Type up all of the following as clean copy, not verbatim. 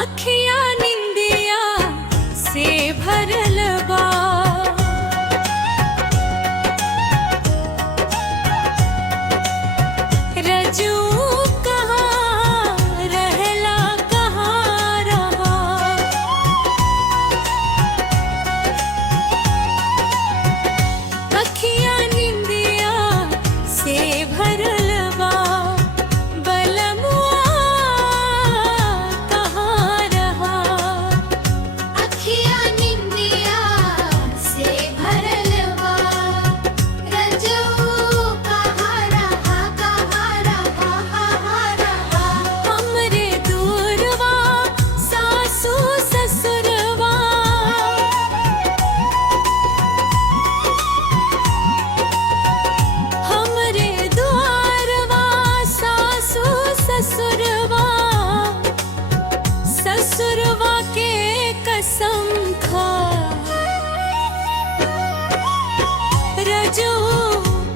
अखिया निंदिया से भरल बा। रजू कहाँ रहला कहाँ रहा। अखिया निंदिया से भरल बा। बलमुआ कहाँ रहा। अखिया निंदिया से भरल बा। रजू कहाँ रहा कहाँ रहा कहाँ रहा। हमरे दूरवा सासू ससुरवा। हमरे द्वारवा सासू ससुरवा। ससुरवा के कसम खा। रजू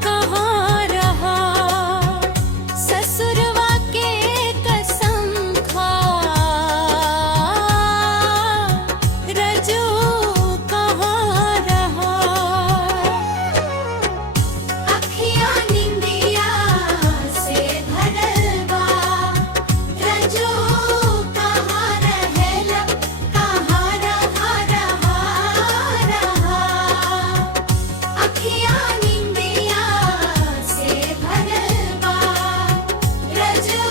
कहाँ रहा। ससुरवा के कसम खा। रजू कहाँ रहा। अखिया निंदिया से भरल बा। रजू कहाँ रहेला कहाँ रहा रहा। अखिया निंदिया से भरल बा। रजू